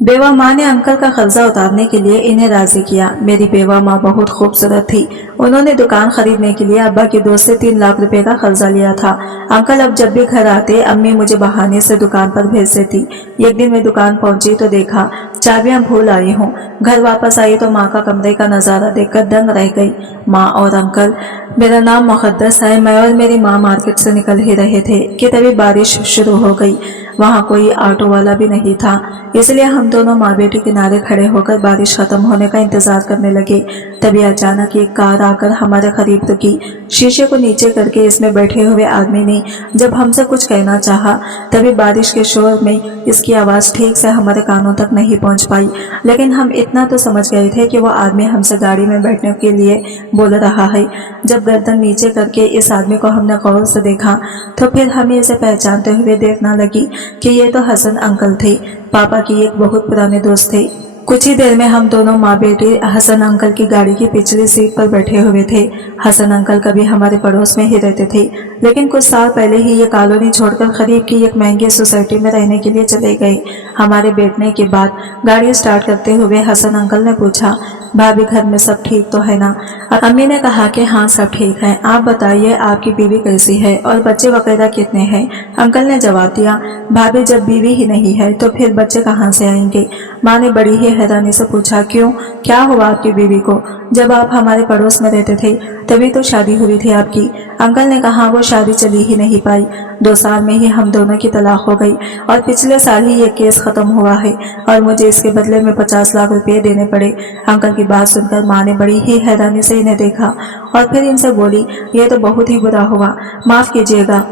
बेवा माँ ने अंकल का कर्जा उतारने के लिए इन्हें राजी किया। मेरी बेवा माँ बहुत खूबसूरत थी। उन्होंने दुकान खरीदने के लिए अब्बा के 2 से 3 लाख रुपए का कर्जा लिया था। अंकल अब जब भी घर आते अम्मी मुझे बहाने से दुकान पर भेज देती। एक दिन मैं दुकान पहुंची तो देखा चाबियां भूल आई हूँ। घर वापस आई तो माँ का कमरे का नजारा देखकर दंग रह गई। माँ और अंकल, मेरा नाम मुकद्दस है। मैं और मेरी माँ मार्केट से निकल ही रहे थे कि तभी बारिश शुरू हो गई। वहाँ कोई ऑटो वाला भी नहीं था, इसलिए हम दोनों माँ बेटी किनारे खड़े होकर बारिश खत्म होने का इंतजार करने लगे। तभी अचानक एक कार आकर हमारे करीब रुकी। शीशे को नीचे करके इसमें बैठे हुए आदमी ने जब हमसे कुछ कहना चाहा, तभी बारिश के शोर में इसकी आवाज ठीक से हमारे कानों तक नहीं पहुंच पाई। लेकिन हम इतना तो समझ गए थे कि वो आदमी हमसे गाड़ी में बैठने के लिए बोल रहा है। जब गर्दन नीचे करके इस आदमी को हमने गौर से देखा तो फिर हमें इसे पहचानते हुए देखना लगी कि ये तो हसन अंकल थे, पापा की एक बहुत पुराने दोस्त थे। कुछ ही देर में हम दोनों माँ बेटे हसन अंकल की गाड़ी की पिछली सीट पर बैठे हुए थे। हसन अंकल कभी हमारे पड़ोस में ही रहते थे, लेकिन कुछ साल पहले ही ये कॉलोनी छोड़कर करीब की एक महंगी सोसाइटी में रहने के लिए चले गए। हमारे बैठने के बाद गाड़ी स्टार्ट करते हुए हसन अंकल ने पूछा, भाभी घर में सब ठीक तो है ना? अम्मी ने कहा कि हाँ सब ठीक है। आप बताइए आपकी बीवी कैसी है और बच्चे वगैरह कितने हैं? अंकल ने जवाब दिया, भाभी जब बीवी ही नहीं है तो फिर बच्चे कहाँ से आएंगे? माँ ने बड़ी ही हैरानी से पूछा, क्यों, क्या हुआ आपकी बीवी को? जब आप हमारे पड़ोस में रहते थे तभी तो शादी हुई थी आपकी। अंकल ने कहा, वो शादी चली ही नहीं पाई। 2 साल में ही हम दोनों की तलाक हो गई और पिछले साल ही ये केस खत्म हुआ है और मुझे इसके बदले में 50 लाख रुपए देने पड़े। अंकल की बात सुनकर माँ ने बड़ी ही हैरानी से इन्हें देखा और फिर इनसे बोली, ये तो बहुत ही बुरा हुआ, माफ कीजिएगा,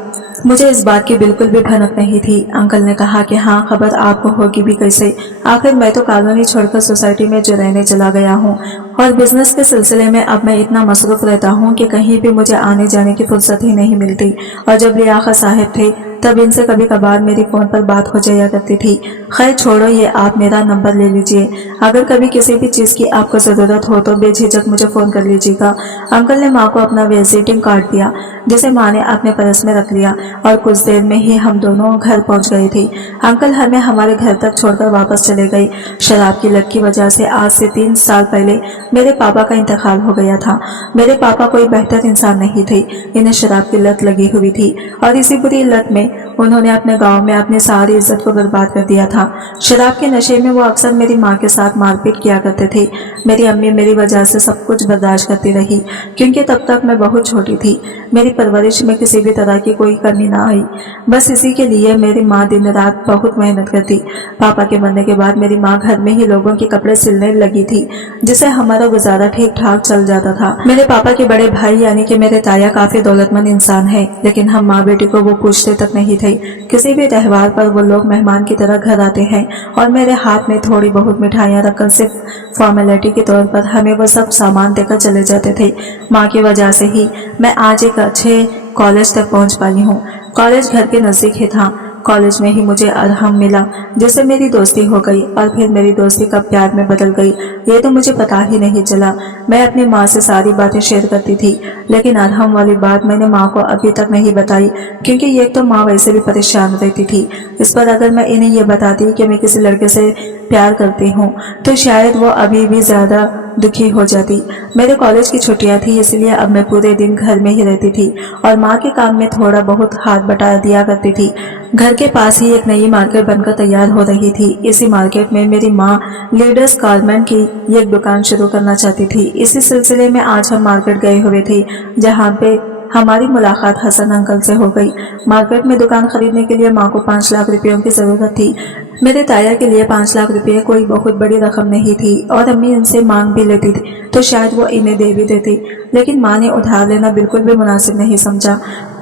मुझे इस बात की बिल्कुल भी भनक नहीं थी। अंकल ने कहा कि हाँ, खबर आपको होगी भी कैसे? आखिर मैं तो कॉलोनी छोड़कर सोसाइटी में जो रहने चला गया हूँ और बिजनेस के सिलसिले में अब मैं इतना मसरूफ रहता हूँ कि कहीं भी मुझे आने जाने की फुर्सत ही नहीं मिलती। और जब लियाकत साहब थे तब इनसे कभी कभार मेरी फोन पर बात हो जाया करती थी। खैर छोड़ो, ये आप मेरा नंबर ले लीजिए। अगर कभी किसी भी चीज की आपको जरूरत हो तो बेझिझक मुझे फोन कर लीजिएगा। अंकल ने माँ को अपना विजिटिंग कार्ड दिया, जिसे माँ ने अपने पर्स में रख लिया और कुछ देर में ही हम दोनों घर पहुंच गए थे। अंकल हमें हमारे घर तक छोड़कर वापस चले गए। शराब की लत की वजह से आज से 3 साल पहले मेरे पापा का इंतकाल हो गया था। मेरे पापा कोई बेहतर इंसान नहीं थे, इन्हें शराब की लत लगी हुई थी और इसी बुरी लत में उन्होंने अपने गांव में अपनी सारी इज्जत को बर्बाद कर दिया था। शराब के नशे में वो अक्सर मेरी माँ के साथ मारपीट किया करते थे। मेरी अम्मी मेरी वजह से सब कुछ बर्दाश्त करती रही, क्योंकि तब तक मैं बहुत छोटी थी। मेरी परवरिश में किसी भी तरह की कोई कमी ना आई। बस इसी के लिए मेरी माँ दिन रात बहुत मेहनत करती। पापा के मरने के बाद मेरी माँ घर में ही लोगों के कपड़े सिलने लगी थी, जिससे हमारा गुजारा ठीक ठाक चल जाता था। मेरे पापा के बड़े भाई यानी कि मेरे ताया काफी दौलतमंद इंसान है, लेकिन हम माँ बेटी को वो पूछते तक नहीं थे। किसी भी त्योहार पर वो लोग मेहमान की तरह घर आते हैं और मेरे हाथ में थोड़ी बहुत मिठाइयाँ रखकर सिर्फ फॉर्मेलिटी के तौर पर हमें वो सब सामान देकर चले जाते थे। माँ की वजह से ही मैं आज एक अच्छे कॉलेज तक पहुँच पाई हूँ। कॉलेज घर के नजदीक ही था। कॉलेज में ही मुझे अरहम मिला, जिससे मेरी दोस्ती हो गई और फिर मेरी दोस्ती कब प्यार में बदल गई ये तो मुझे पता ही नहीं चला। मैं अपनी माँ से सारी बातें शेयर करती थी, लेकिन अरहम वाली बात मैंने माँ को अभी तक नहीं बताई, क्योंकि ये तो माँ वैसे भी परेशान रहती थी। इस पर अगर मैं इन्हें ये बताती कि मैं किसी लड़के से प्यार करती हूँ तो शायद वो अभी भी ज्यादा दुखी हो जाती। मेरे कॉलेज की छुट्टियां थी, इसलिए अब मैं पूरे दिन घर में ही रहती थी और माँ के काम में थोड़ा बहुत हाथ बटा दिया करती थी। घर के पास ही एक नई मार्केट बनकर तैयार हो रही थी। इसी मार्केट में मेरी माँ लीडर्स गारमेंट की एक दुकान शुरू करना चाहती थी। इसी सिलसिले में आज हम मार्केट गए हुए थे, जहाँ पे हमारी मुलाकात हसन अंकल से हो गई। मार्केट में दुकान खरीदने के लिए माँ को 5 लाख रुपयों की जरूरत थी। मेरे ताया के लिए 5 लाख रुपए कोई बहुत बड़ी रकम नहीं थी और अम्मी इनसे मांग भी लेती थी तो शायद वो इन्हें दे भी देती, लेकिन माँ ने उधार लेना बिल्कुल भी मुनासिब नहीं समझा।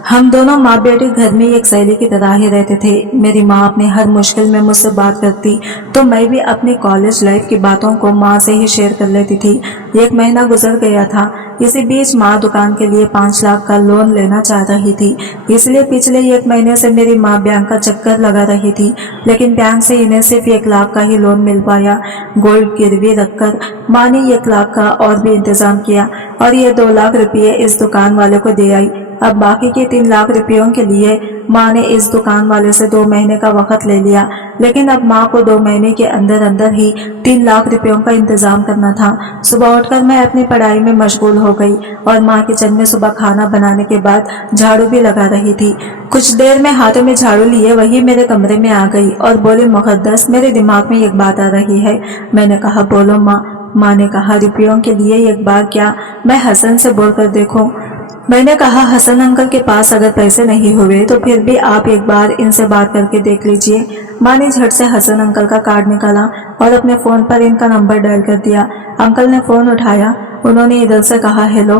हम दोनों माँ बेटे घर में एक सहेली की तरह ही रहते थे। मेरी माँ अपनी हर मुश्किल में मुझसे बात करती तो मैं भी अपनी कॉलेज लाइफ की बातों को माँ से ही शेयर कर लेती थी। 1 महीना गुजर गया था। इसी बीच माँ दुकान के लिए 5 लाख का लोन लेना चाह रही थी, इसलिए पिछले 1 महीने से मेरी माँ बैंक का चक्कर लगा रही थी, लेकिन बैंक से इन्हें सिर्फ 1 लाख का ही लोन मिल पाया। गोल्ड गिरवी रखकर माँ ने 1 लाख का और भी इंतजाम किया और ये 2 लाख रुपये इस दुकान वाले को दे आई। अब बाकी के 3 लाख रुपयों के लिए माँ ने इस दुकान वाले से 2 महीने का वक्त ले लिया, लेकिन अब माँ को 2 महीने के अंदर अंदर ही 3 लाख रुपयों का इंतजाम करना था। सुबह उठकर मैं अपनी पढ़ाई में मशगूल हो गई और माँ किचन में सुबह खाना बनाने के बाद झाड़ू भी लगा रही थी। कुछ देर में हाथों में झाड़ू लिए वही मेरे कमरे में आ गई और बोली, मुक़द्दस, मेरे दिमाग में एक बात आ रही है। मैंने कहा, बोलो माँ। माँ ने कहा, रुपयों के लिए एक बार क्या मैं हसन से बोल कर देखूं? मैंने कहा, हसन अंकल के पास अगर पैसे नहीं हुए तो फिर भी आप एक बार इनसे बात करके देख लीजिए। माँ ने झट से हसन अंकल का कार्ड निकाला और अपने फोन पर इनका नंबर डायल कर दिया। अंकल ने फोन उठाया। उन्होंने इधर से कहा, हेलो,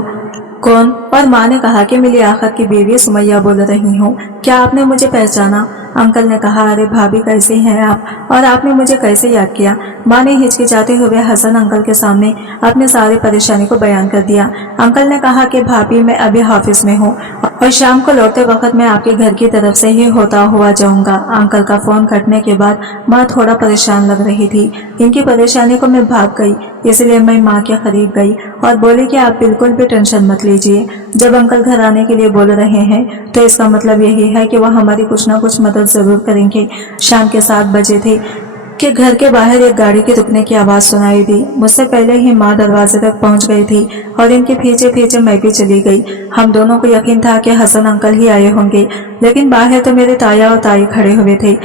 कौन? और माँ ने कहा कि मिली आखिर की बीवी सुमैया बोल रही हूँ, क्या आपने मुझे पहचाना? अंकल ने कहा, अरे भाभी, कैसे हैं आप और आपने मुझे कैसे याद किया? माँ ने हिचकिचाते हुए हसन अंकल के सामने अपनी सारी परेशानी को बयान कर दिया। अंकल ने कहा कि भाभी, मैं अभी ऑफिस में हूँ और शाम को लौटते वक्त मैं आपके घर की तरफ से ही होता हुआ जाऊंगा। अंकल का फोन कटने के बाद माँ थोड़ा परेशान लग रही थी। इनकी परेशानी को मैं भाग गई, इसलिए मैं माँ के करीब गई और बोली कि आप बिल्कुल भी टेंशन मत लीजिए। जब अंकल घर आने के लिए बोल रहे हैं तो इसका मतलब यही है कि वह हमारी कुछ न कुछ मदद जरूर करेंगे। शाम के 7 बजे थे कि घर के बाहर एक गाड़ी के रुकने की आवाज सुनाई दी। मुझसे पहले ही माँ दरवाजे तक पहुंच गई थी और इनके पीछे पीछे मैं भी चली गई। हम दोनों को यकीन था कि हसन अंकल ही आए होंगे, लेकिन बाहर तो मेरे ताया और ताई खड़े हुए थे।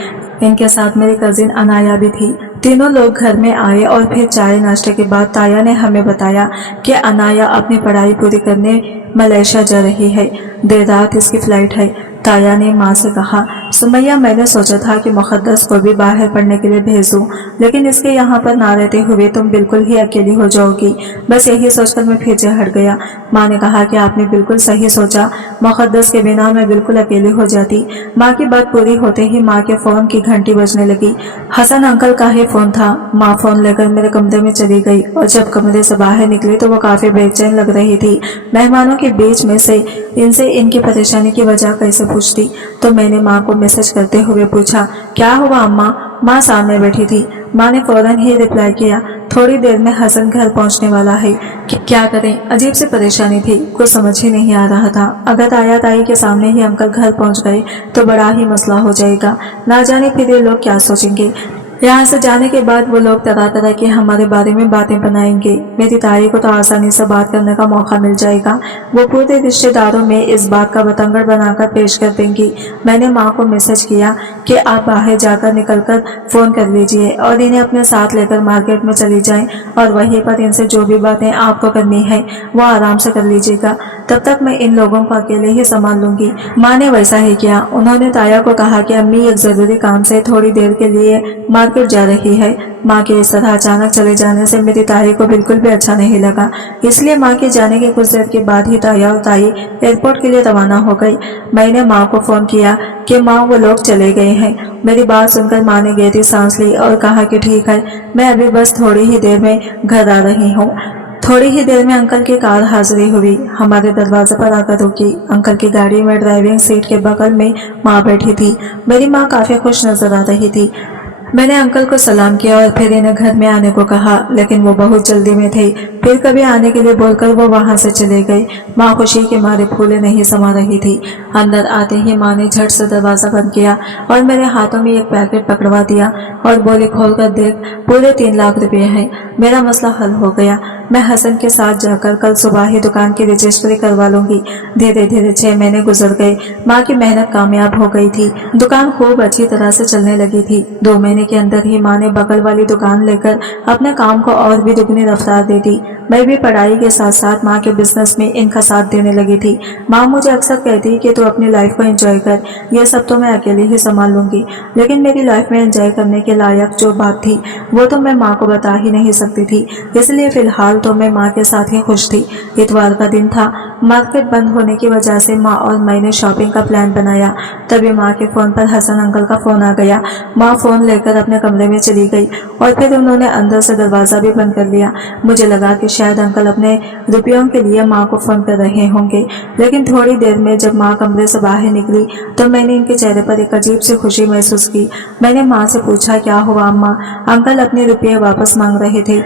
इनके साथ मेरी कजिन अनाया भी थी। तीनों लोग घर में आए और फिर चाय नाश्ते के बाद ताया ने हमें बताया कि अनाया अपनी पढ़ाई पूरी करने मलेशिया जा रही है। देर रात इसकी फ्लाइट है। ताया ने माँ से कहा, सुमैया, मैंने सोचा था कि मुक़द्दस को भी बाहर पढ़ने के लिए भेज दूं, लेकिन इसके यहाँ पर ना रहते हुए तुम बिल्कुल ही अकेली हो जाओगी। बस यही सोचकर मैं फिर से हट गया। माँ ने कहा कि आपने बिल्कुल सही सोचा, मुक़द्दस के बिना मैं बिल्कुल अकेली हो जाती। माँ की बात पूरी होते ही माँ के फोन की घंटी बजने लगी। हसन अंकल का ही फोन था। माँ फोन लेकर मेरे कमरे में चली गई और जब कमरे से बाहर निकली तो वो काफी बेचैन लग रही थी। मेहमानों के बीच में से इनसे इनकी परेशानी की वजह कैसे पूछती, तो मैंने माँ को मैसेज करते हुए पूछा, क्या हुआ अम्मा? माँ सामने बैठी थी। माँ ने फौरन ही रिप्लाई किया, थोड़ी देर में हसन घर पहुंचने वाला है। क्या करें? अजीब सी परेशानी थी, कुछ समझ ही नहीं आ रहा था। अगर ताया ताई के सामने ही अंकल घर पहुंच गए तो बड़ा ही मसला हो जाएगा। ना जाने फिर ये लोग क्या सोचेंगे। यहाँ से जाने के बाद वो लोग तरह तरह के हमारे बारे में बातें बनाएंगे। मेरी ताई को तो आसानी से बात करने का मौका मिल जाएगा। वो पूरे रिश्तेदारों में इस बात का बतंगड़ बनाकर पेश कर देंगी। मैंने माँ को मैसेज किया कि आप बाहर जाकर निकलकर फोन कर लीजिए और इन्हें अपने साथ लेकर मार्केट में चली जाएं और वहीं पर इनसे जो भी बातें आपको करनी है वो आराम से कर लीजिएगा। तब तक मैं इन लोगों को अकेले ही संभाल लूंगी। माँ ने वैसा ही किया। उन्होंने ताया को कहा कि अम्मी एक जरूरी काम से थोड़ी देर के लिए मार्केट जा रही है। माँ के इस तरह अचानक चले जाने से मेरी ताई को बिल्कुल भी अच्छा नहीं लगा, इसलिए माँ के जाने के कुछ देर के बाद ही ताया और ताई एयरपोर्ट के लिए रवाना हो गई। मैंने माँ को फोन किया कि माँ, वो लोग चले गए हैं। मेरी बात सुनकर माँ ने गहरी सांस ली और कहा कि ठीक है, मैं अभी बस थोड़ी ही देर में घर आ रही हूँ। थोड़ी ही देर में अंकल की कार हाजिरी हुई, हमारे दरवाजे पर आकर रुकी। अंकल की गाड़ी में ड्राइविंग सीट के बगल में माँ बैठी थी। मेरी माँ काफी खुश नजर आ रही थी। मैंने अंकल को सलाम किया और फिर इन्हें घर में आने को कहा, लेकिन वो बहुत जल्दी में थे। फिर कभी आने के लिए बोलकर वो वहां से चले गए। माँ खुशी के मारे फूले नहीं समा रही थी। अंदर आते ही माँ ने झट से दरवाजा बंद किया और मेरे हाथों में एक पैकेट पकड़वा दिया और बोली, खोल कर देख, पूरे 3 लाख रुपए हैं। मेरा मसला हल हो गया। मैं हसन के साथ जाकर कल सुबह ही दुकान की रजिस्ट्री करवा लूंगी। धीरे धीरे 6 महीने गुजर गए। माँ की मेहनत कामयाब हो गई थी। दुकान खूब अच्छी तरह से चलने लगी थी। 2 महीने के अंदर ही माँ ने बगल वाली दुकान लेकर अपने काम को और भी दुगनी रफ्तार दे दी। मैं भी पढ़ाई के साथ साथ माँ के बिजनेस में इनका साथ देने लगी थी। माँ मुझे अक्सर कहती कि तू अपनी लाइफ को एंजॉय कर, ये सब तो मैं अकेले ही संभाल लूंगी। लेकिन मेरी लाइफ में एंजॉय करने के लायक जो बात थी वो तो मैं माँ को बता ही नहीं सकती थी, इसलिए फिलहाल तो मैं माँ के साथ ही खुश थी। इतवार का दिन था। मार्केट बंद होने की वजह से माँ और मैंने शॉपिंग का प्लान बनाया। तभी माँ के फोन पर हसन अंकल का फोन आ गया। माँ फोन लेकर अपने कमरे में चली गई और फिर उन्होंने अंदर से दरवाजा भी बंद कर लिया। मुझे लगा कि शायद अंकल अपने रुपयों के लिए माँ को फोन कर रहे होंगे, लेकिन थोड़ी देर में जब माँ कमरे से बाहर निकली तो मैंने इनके चेहरे पर एक अजीब सी खुशी महसूस की। मैंने माँ से पूछा, क्या हुआ अम्मा? अंकल अपने रुपये वापस मांग रहे थे।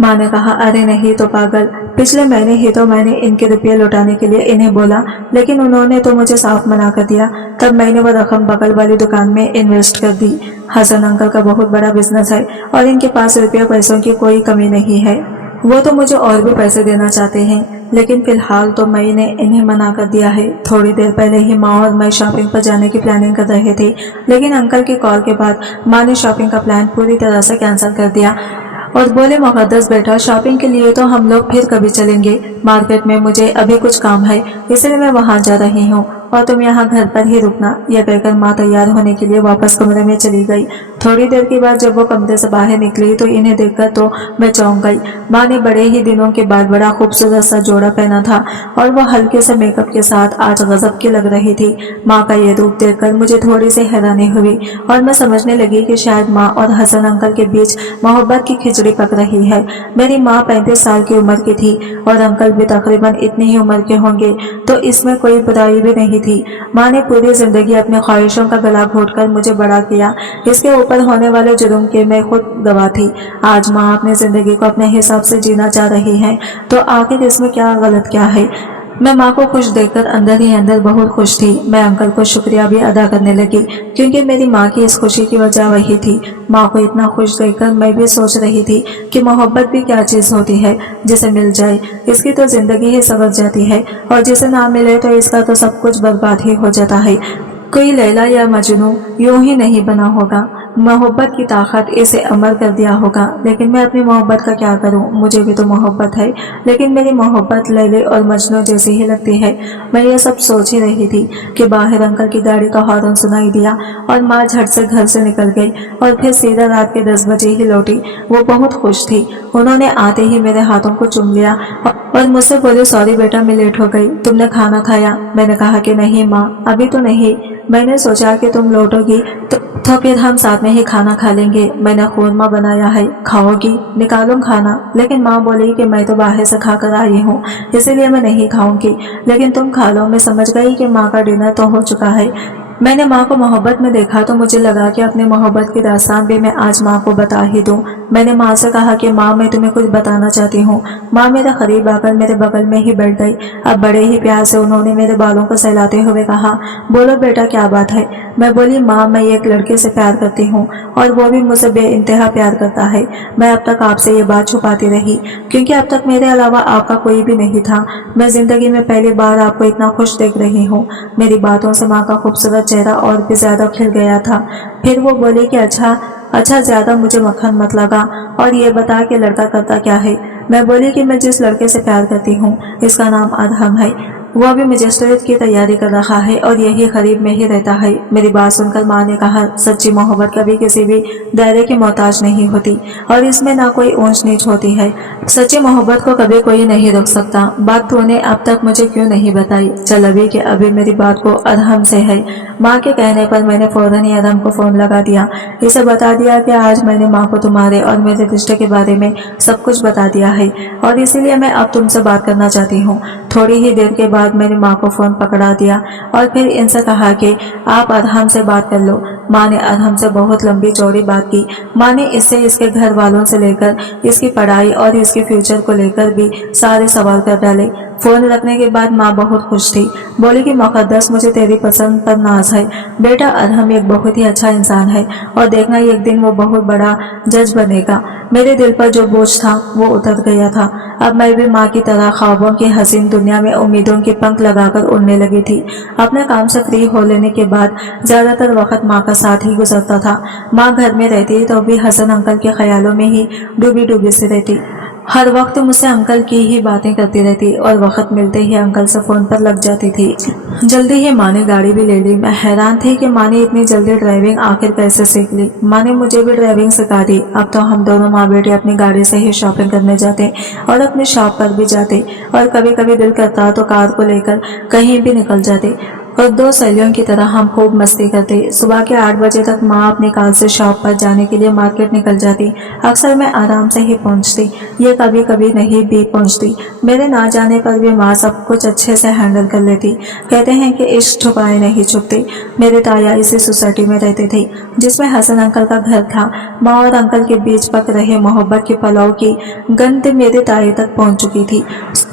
माँ ने कहा, अरे नहीं तो पागल, पिछले महीने ही तो मैंने इनके रुपये लौटाने के लिए इन्हें बोला, लेकिन उन्होंने तो मुझे साफ मना कर दिया। तब मैंने वो रकम बगल वाली दुकान में इन्वेस्ट कर दी। हसन अंकल का बहुत बड़ा बिजनेस है और इनके पास रुपये पैसों की कोई कमी नहीं है। वो तो मुझे और भी पैसे देना चाहते हैं, लेकिन फिलहाल तो मैंने इन्हें मना कर दिया है। थोड़ी देर पहले ही माँ और मैं शॉपिंग पर जाने की प्लानिंग कर रहे थे, लेकिन अंकल की कॉल के बाद माँ ने शॉपिंग का प्लान पूरी तरह से कैंसिल कर दिया और बोले, मुक़द्दस बेटा, शॉपिंग के लिए तो हम लोग फिर कभी चलेंगे। मार्केट में मुझे अभी कुछ काम है, इसलिए मैं वहाँ जा रही हूँ और तुम यहाँ घर पर ही रुकना। यह कहकर माँ तैयार होने के लिए वापस कमरे में चली गई। थोड़ी देर के बाद जब वो कमरे से बाहर निकली तो इन्हें देखकर तो मैं चौंक गई। माँ ने बड़े ही दिनों के बाद बड़ा खूबसूरत सा जोड़ा पहना था और वो हल्के से मेकअप के साथ आज गजब की लग रही थी। माँ का ये रूप देखकर मुझे थोड़ी सी हैरानी हुई और मैं समझने लगी कि शायद माँ और हसन अंकल के बीच मोहब्बत की खिचड़ी पक रही है। मेरी माँ 35 साल की उम्र की थी और अंकल भी तकरीबन इतनी ही उम्र के होंगे, तो इसमें कोई बुराई भी नहीं थी। माँ ने पूरी जिंदगी अपनी ख्वाहिशों का गला घोटकर मुझे बड़ा किया। इसके ऊपर होने वाले जुर्म के मैं खुद गवाह थी। आज माँ अपनी जिंदगी को अपने हिसाब से जीना चाह रही हैं, तो आखिर इसमें क्या गलत क्या है। मैं माँ को खुश देखकर अंदर ही अंदर बहुत खुश थी। मैं अंकल को शुक्रिया भी अदा करने लगी, क्योंकि मेरी माँ की इस खुशी की वजह वही थी। माँ को इतना खुश देखकर मैं भी सोच रही थी कि मोहब्बत भी क्या चीज़ होती है, जिसे मिल जाए इसकी तो जिंदगी ही संवर जाती है, और जिसे ना मिले तो इसका तो सब कुछ बर्बाद ही हो जाता है। कोई लैला या मजनू यूं ही नहीं बना होगा, मोहब्बत की ताकत इसे अमर कर दिया होगा। लेकिन मैं अपनी मोहब्बत का क्या करूं, मुझे भी तो मोहब्बत है, लेकिन मेरी मोहब्बत लैले और मजनू जैसी ही लगती है। मैं ये सब सोच ही रही थी कि बाहर अंकल की गाड़ी का हॉर्न सुनाई दिया और माँ झट से घर से निकल गई और फिर सीधा रात के 10 बजे ही लौटी। वो बहुत खुश थी। उन्होंने आते ही मेरे हाथों को चूम लिया और मुझसे बोले, सॉरी बेटा, मैं लेट हो गई, तुमने खाना खाया? मैंने कहा कि नहीं माँ, अभी तो नहीं। मैंने सोचा कि तुम लौटोगी तो फिर हम साथ में ही खाना खा लेंगे। मैंने खुरमा बनाया है, खाओगी? निकालो खाना। लेकिन माँ बोली कि मैं तो बाहर से खा कर आई हूँ, इसीलिए मैं नहीं खाऊंगी, लेकिन तुम खा लो। मैं समझ गई कि माँ का डिनर तो हो चुका है। मैंने माँ को मोहब्बत में देखा तो मुझे लगा कि अपनी मोहब्बत की दास्तान भी मैं आज माँ को बता ही दूँ। मैंने माँ से कहा कि माँ, मैं तुम्हें कुछ बताना चाहती हूँ। माँ मेरे करीब आकर मेरे बगल में ही बैठ गई। अब बड़े ही प्यार से उन्होंने मेरे बालों को सहलाते हुए कहा, बोलो बेटा, क्या बात है? मैं बोली, माँ, मैं एक लड़के से प्यार करती हूँ और वो भी मुझसे बेइंतहा प्यार करता है। मैं अब तक आपसे ये बात छुपाती रही, क्योंकि अब तक मेरे अलावा आपका कोई भी नहीं था। मैं जिंदगी में पहली बार आपको इतना खुश देख रही हूँ। मेरी बातों से माँ का खूबसूरत चेहरा और भी ज्यादा खिल गया था। फिर वो बोली कि अच्छा, ज्यादा मुझे मक्खन मत लगा और ये बता कि लड़का करता क्या है। मैं बोली कि मैं जिस लड़के से प्यार करती हूँ इसका नाम अदहम है। वो अभी मजिस्ट्रेट की तैयारी कर रहा है और यही करीब में ही रहता है। मेरी बात सुनकर माँ ने कहा, सच्ची मोहब्बत कभी किसी भी दायरे की मोहताज नहीं होती और इसमें ना कोई ऊंच नीच होती है। सच्ची मोहब्बत को कभी कोई नहीं रोक सकता। बात तूने अब तक मुझे क्यों नहीं बताई? चल अभी के अभी मेरी बात को अदहम से है। माँ के कहने पर मैंने फौरन ही अदहम को फोन लगा दिया। इसे बता दिया कि आज मैंने माँ को तुम्हारे और मेरे रिश्ते के बारे में सब कुछ बता दिया है और इसीलिए मैं अब तुमसे बात करना चाहती हूँ। थोड़ी ही देर के बाद मेरी माँ को फोन पकड़ा दिया और फिर इनसे कहा कि आप अदहम से बात कर लो। माँ ने अदहम से बहुत लंबी चौड़ी बात की। माँ ने इससे इसके घर वालों से लेकर इसकी पढ़ाई और इसके फ्यूचर को लेकर भी सारे सवाल कर डाले। फोन रखने के बाद माँ बहुत खुश थी। बोली कि मुक़द्दस, मुझे तेरी पसंद पर नाज है। बेटा, अदहम एक बहुत ही अच्छा इंसान है और देखना एक दिन वो बहुत बड़ा जज बनेगा। मेरे दिल पर जो बोझ था वो उतर गया था। अब मैं भी माँ की तरह ख्वाबों की हसीन दुनिया में उम्मीदों के पंख लगाकर उड़ने लगी थी। अपने काम से फ्री हो लेने के बाद ज्यादातर वक्त माँ का साथ ही गुजरता था। माँ घर में रहती तो भी हसन अंकल के ख्यालों में ही डूबी डूबी सी रहती। हर वक्त मुझसे अंकल की ही बातें करती रहती और वक्त मिलते ही अंकल से फोन पर लग जाती थी। जल्दी ही माँ ने गाड़ी भी ले ली। मैं हैरान थी कि माँ ने इतनी जल्दी ड्राइविंग आखिर कैसे सीख ली। माँ ने मुझे भी ड्राइविंग सिखा दी। अब तो हम दोनों माँ बेटे अपनी गाड़ी से ही शॉपिंग करने जाते और अपने शॉप पर भी जाते और कभी कभी दिल करता तो कार को लेकर कहीं भी निकल जाते। और दो सहेलियों की तरह हम खूब मस्ती करते। सुबह के 8 बजे तक माँ अपनी कार से शॉप पर जाने के लिए मार्केट निकल जाती। अक्सर मैं आराम से ही पहुँचती, ये कभी कभी नहीं भी पहुँचती। मेरे ना जाने पर भी माँ सब कुछ अच्छे से हैंडल कर लेती। कहते हैं कि इश्क छुपाए नहीं छुपते। मेरे ताया इसी सोसाइटी में रहते थे जिसमें हसन अंकल का घर था। माँ और अंकल के बीच पक रहे मोहब्बत के पलाव की गंध मेरे ताए तक पहुंच चुकी थी।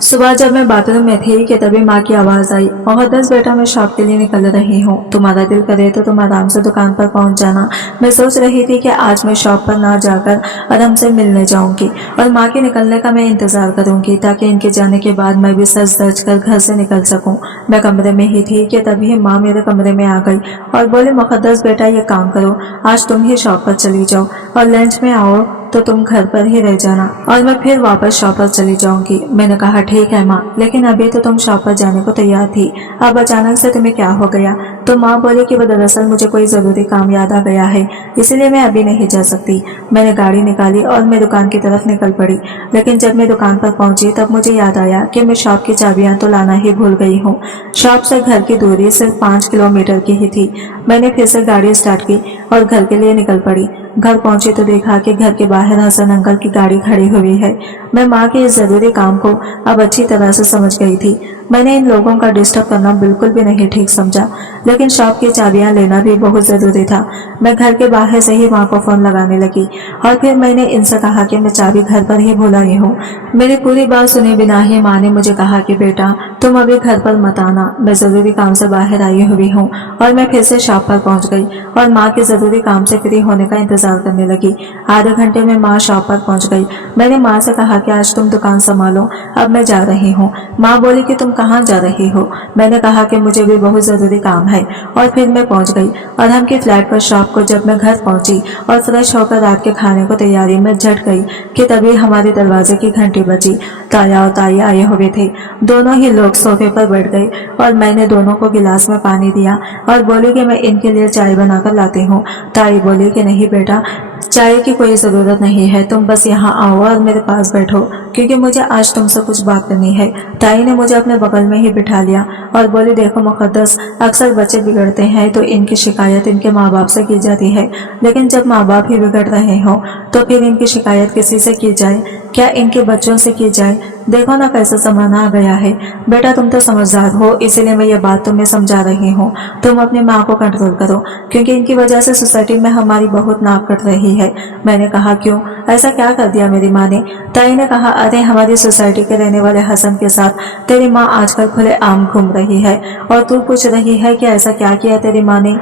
सुबह जब मैं बाथरूम में थी कि तभी माँ की आवाज आई, मुक़द्दस बेटा मैं शॉप के लिए निकल रही हूँ, तुम्हारा दिल करे तो तुम आराम से दुकान पर पहुंच जाना। मैं सोच रही थी कि आज मैं शॉप पर ना जाकर आराम से मिलने जाऊंगी और माँ के निकलने का मैं इंतजार करूंगी ताकि इनके जाने के बाद मैं भी सज धज कर घर से निकल सकूं। मैं कमरे में ही थी कि तभी माँ मेरे कमरे में आ गई और बोली, मुक़द्दस बेटा ये काम करो, आज तुम ही शॉप पर चली जाओ और लंच में आओ तो तुम घर पर ही रह जाना और मैं फिर वापस शॉप पर चली जाऊंगी। मैंने कहा ठीक है माँ, लेकिन अभी तो तुम शॉप पर जाने को तैयार थी, अब अचानक से तुम्हें क्या हो गया? तो माँ बोली कि दरअसल मुझे कोई जरूरी काम याद आ गया है, इसलिए मैं अभी नहीं जा सकती। मैंने गाड़ी निकाली और मैं दुकान की तरफ निकल पड़ी, लेकिन जब मैं दुकान पर पहुंची तब मुझे याद आया कि मैं शॉप की चाबियां तो लाना ही भूल गई हूँ। शॉप से घर की दूरी सिर्फ 5 किलोमीटर की ही थी। मैंने फिर से गाड़ी स्टार्ट की और घर के लिए निकल पड़ी। घर पहुंची तो देखा कि घर के बाहर हसन अंकल की गाड़ी खड़ी हुई है। मैं माँ के इस जरूरी काम को अब अच्छी तरह से समझ गई थी। मैंने इन लोगों का डिस्टर्ब करना बिल्कुल भी नहीं ठीक समझा, लेकिन शॉप की चाबियां लेना भी बहुत जरूरी था। मैं घर के बाहर से ही माँ को फोन लगाने लगी और फिर मैंने इनसे कहा कि मैं चाबी घर पर ही भूल आई हूँ। मेरी पूरी बात सुने बिना ही माँ ने मुझे कहा कि बेटा तुम अभी घर पर मत आना, मैं जरूरी काम से बाहर आई हुई हूँ। और मैं फिर से शॉप पर पहुँच गई और माँ के जरूरी काम से फ्री होने का इंतजार करने लगी। आधे घंटे में माँ शॉप पर पहुँच गई। मैंने माँ से कहा कि आज तुम दुकान संभालो, अब मैं जा रही हूँ। माँ बोली कि तुम कहाँ जा रही हो? मैंने कहा कि मुझे भी बहुत जरूरी काम है और फिर मैं पहुँच गई। और हम की फ्लैट पर शॉप को जब मैं घर पहुँची और फ्रेश होकर रात के खाने को तैयारी में झट गई कि तभी हमारे दरवाजे की घंटी बजी। ताया और ताई आए हुए थे। दोनों ही लोग सोफे पर बैठ गए और मैंने दोनों को गिलास में पानी दिया और बोली कि मैं इनके लिए चाय बनाकर लाती हूँ। ताई बोली कि नहीं बेटा, चाय की कोई ज़रूरत नहीं है, तुम बस यहाँ आओ और मेरे पास बैठो क्योंकि मुझे आज तुमसे कुछ बात करनी है। ताई ने मुझे अपने बगल में ही बिठा लिया और बोली, देखो मुक़द्दस, अक्सर बच्चे बिगड़ते हैं तो इनकी शिकायत इनके माँ बाप से की जाती है, लेकिन जब माँ बाप ही बिगड़ रहे हो तो फिर इनकी शिकायत किसी से की जाए? क्या इनके बच्चों से की जाए? देखो ना कैसा जमाना आ गया है। बेटा तुम तो समझदार हो, इसीलिए मैं ये बात तुम्हें समझा रही हूँ। तुम अपनी माँ को कंट्रोल करो क्योंकि इनकी वजह से सोसाइटी में हमारी बहुत नाक कट रही है। मैंने कहा क्यों, ऐसा क्या कर दिया मेरी माँ ने? ताई ने कहा, अरे हमारी सोसाइटी के रहने वाले हसन के साथ तेरी माँ आजकल खुले आम घूम रही है और तू पूछ रही है कि ऐसा क्या किया तेरी माँ ने?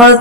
और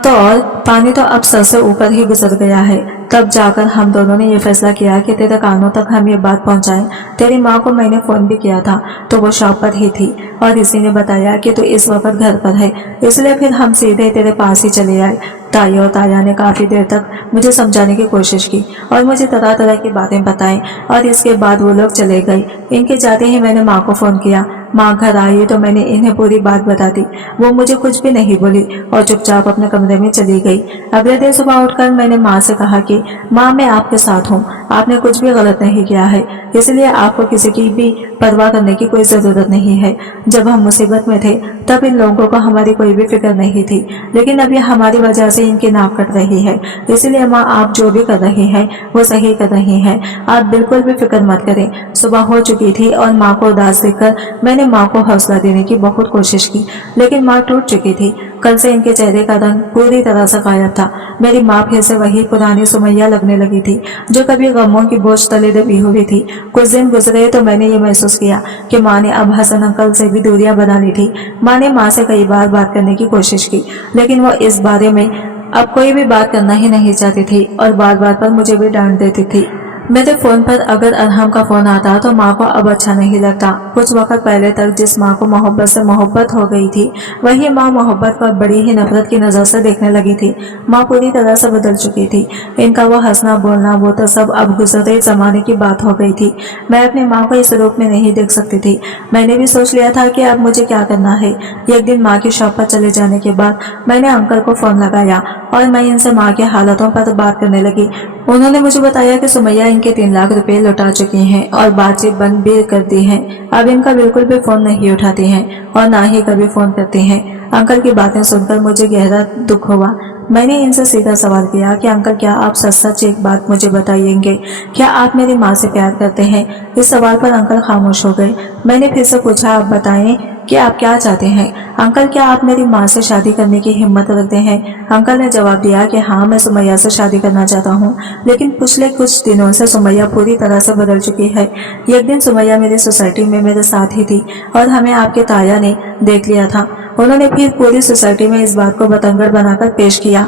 पानी तो अब सर से ऊपर ही गुजर गया है। तब जाकर हम दोनों ने ये फैसला किया कि तेरे कानों तक हम ये बात पहुंचाएं। तेरी माँ को मैंने फोन भी किया था तो वो शॉप पर ही थी और इसी ने बताया कि तू इस वक्त घर पर है, इसलिए फिर हम सीधे तेरे पास ही चले आए। ताई और ताया ने काफी देर तक मुझे समझाने की कोशिश की और मुझे तरह तरह की बातें बताई और इसके बाद वो लोग चले गए। इनके जाते ही मैंने माँ को फोन किया। माँ घर आई तो मैंने इन्हें पूरी बात बता दी। वो मुझे कुछ भी नहीं बोली और चुपचाप अपने कमरे में चली गई। अगले दिन सुबह उठकर मैंने माँ से कहा कि माँ मैं आपके साथ हूँ, आपने कुछ भी गलत नहीं किया है, इसलिए आपको किसी की भी परवाह करने की कोई जरूरत नहीं है। जब हम मुसीबत में थे तब इन लोगों को हमारी कोई भी फिक्र नहीं थी, लेकिन अभी हमारी वजह से इनकी नाक कट रही है। इसलिए माँ आप जो भी कर रही हैं वो सही कर रही हैं, आप बिल्कुल भी फिक्र मत करें। सुबह हो चुकी थी और माँ को उदास देखकर मैंने माँ को हौसला देने की बहुत कोशिश की, लेकिन माँ टूट चुकी थी। कल से इनके चेहरे का रंग पूरी तरह से गायब था। मेरी माँ फिर से वही पुरानी सुमैया लगने लगी थी जो कभी गमों की बोझ तले दबी हुई थी। कुछ दिन गुजरे तो मैंने ये महसूस किया कि माँ ने अब हसन अंकल से भी दूरियां बना ली थी। माँ ने माँ से कई बार बात करने की कोशिश की, लेकिन वो इस बारे में अब कोई भी बात करना ही नहीं चाहती थी और बार बार पर मुझे भी डांट देती थी। मेरे फोन पर अगर अरहम का फोन आता तो माँ को अब अच्छा नहीं लगता। कुछ वक्त पहले तक जिस माँ को मोहब्बत से मोहब्बत हो गई थी, वही माँ मोहब्बत को बड़ी ही नफरत की नजर से देखने लगी थी। माँ पूरी तरह से बदल चुकी थी। इनका वो हंसना बोलना वो तो सब अब गुजरे जमाने की बात हो गई थी। मैं अपनी माँ को इस रूप में नहीं देख सकती थी। मैंने भी सोच लिया था कि अब मुझे क्या करना है। एक दिन माँ की शॉप पर चले जाने के बाद मैंने अंकल को फोन लगाया और मैं इनसे माँ के हालातों पर बात करने लगी। उन्होंने मुझे बताया कि सुमैया इनके 3 लाख रुपए लौटा चुकी हैं और बातचीत बंद भी कर दी है। अब इनका बिल्कुल भी फोन नहीं उठाती हैं और ना ही कभी फोन करती हैं। अंकल की बातें सुनकर मुझे गहरा दुख हुआ। मैंने इनसे सीधा सवाल किया कि अंकल क्या आप सच सच एक बात मुझे बताइएंगे, क्या आप मेरी माँ से प्यार करते हैं? इस सवाल पर अंकल खामोश हो गए। मैंने फिर से पूछा, आप बताएं कि आप क्या चाहते हैं? अंकल क्या आप मेरी माँ से शादी करने की हिम्मत रखते हैं? अंकल ने जवाब दिया कि हाँ, मैं सुमैया से शादी करना चाहता हूँ, लेकिन पिछले कुछ दिनों से सुमैया पूरी तरह से बदल चुकी है। एक दिन सुमैया मेरी सोसाइटी में मेरे साथ ही थी और हमें आपके ताया ने देख लिया था। उन्होंने फिर पूरी सोसाइटी में इस बात को बतंगड़ बनाकर पेश किया।